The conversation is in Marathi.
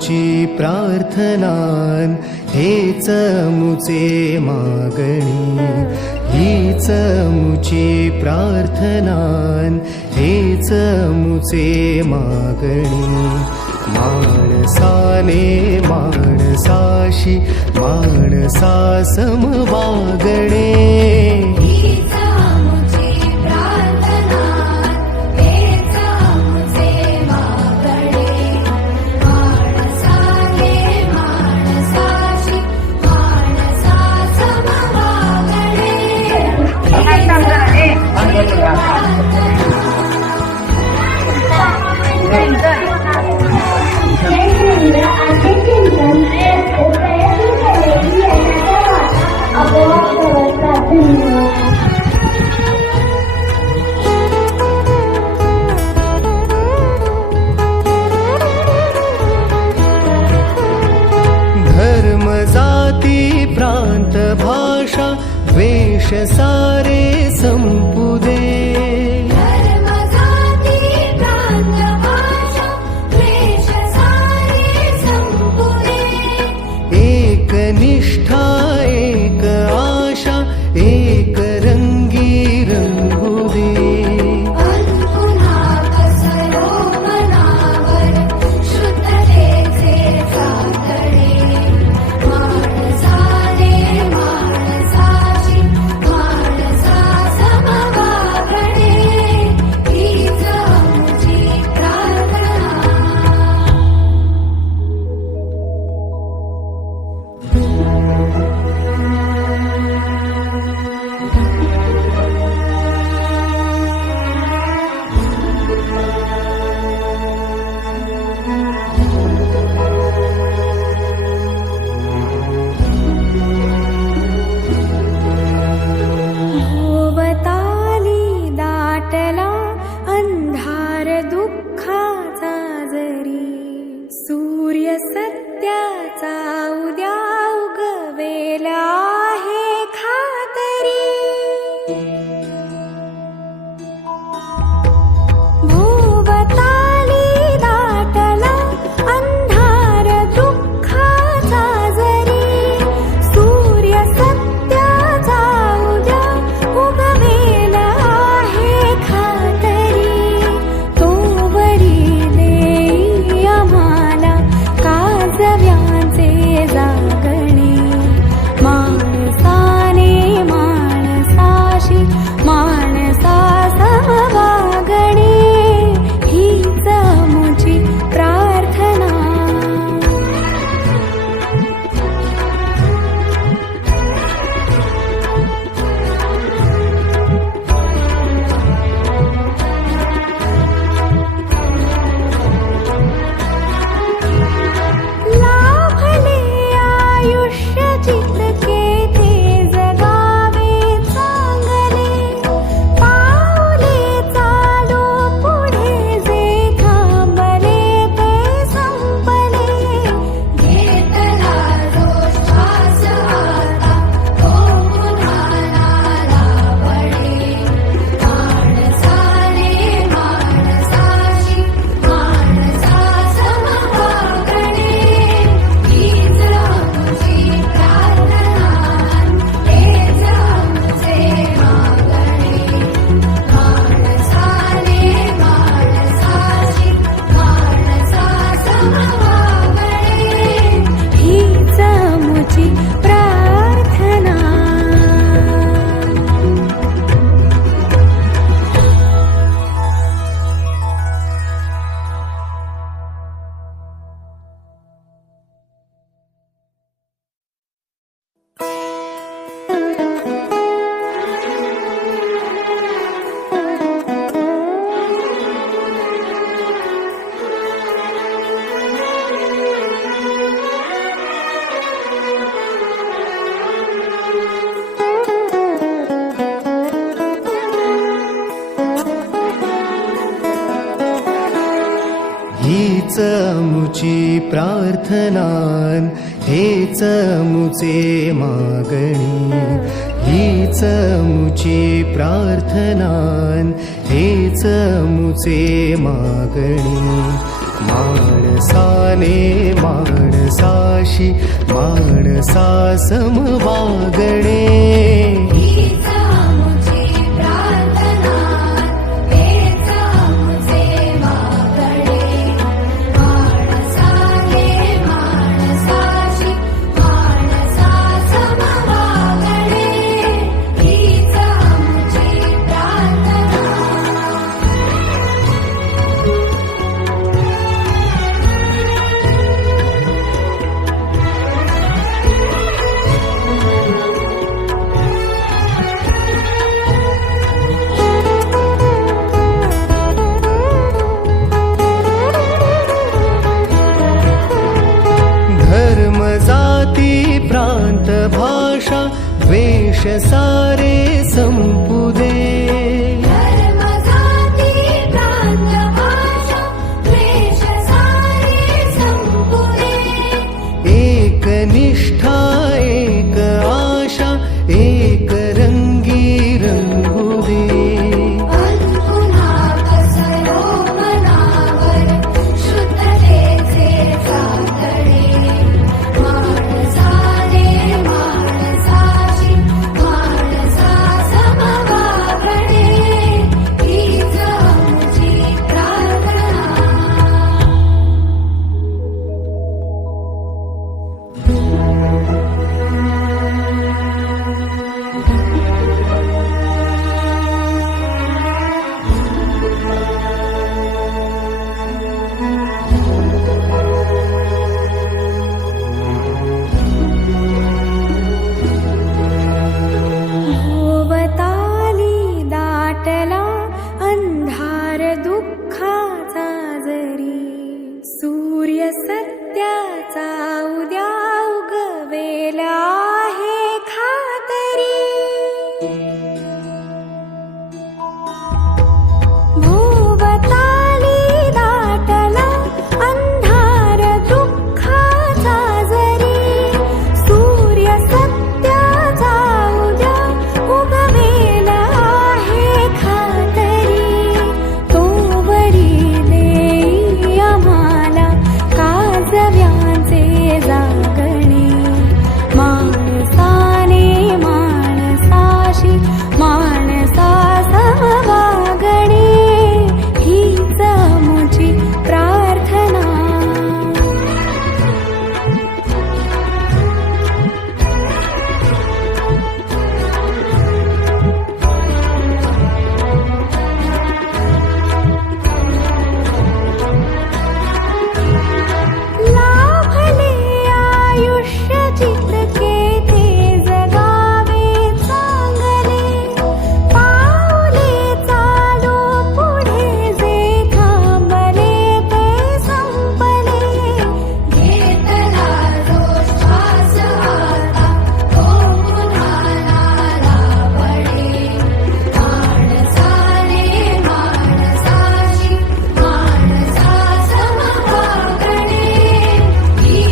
मुची प्रार्थनान हेच मुचे मागणी हीच मुची प्रार्थनान हेच मुचे मागणी माणसाने माणसाशी माणसा सम वागणे धर्म जाती प्रांत भाषा द्वेष सारे संपू दे एक निष्ठा एक आशा एक रंगी रंगू दे सूर्य सत्याचा उद्या उगवेला आहे खातरी भोवताली दाटला अंधार दुःखाचा जरी सूर्य सत्याचा उद्या उगवेला आहे खातरी तो वरी देई आम्हाला काजव्यांचे जागणे माणसाने माणसाशी माणसा समवागणे हीच मुची प्रार्थना लाभले आयुष्य जितके ते जगावे चांगले पावले चालू पुढे जे थांबले ते संपले घेतला जो श्वास आता तो पुन्हा लाभले माणसाने माणसाशी माणसा समवागणे हीच मुची प्रार्थना हेच मुचे मागणे माणसाने माणसाशी माणसा समवागणे हीच मुची प्रार्थना हीच मुची प्रार्थनान हेच मुचे मागणी हीच मुची प्रार्थनान हेच मुचे मागणी माणसाने माणसाशी माणसा सम वागणे हीच आमुची प्रार्थना हेच आमुचे मागणे माणसाने माणसाशी माणसा सम वागणे हीच आमुची प्रार्थना धर्म जाती प्रांत भाषा द्वेष सारे संपुदे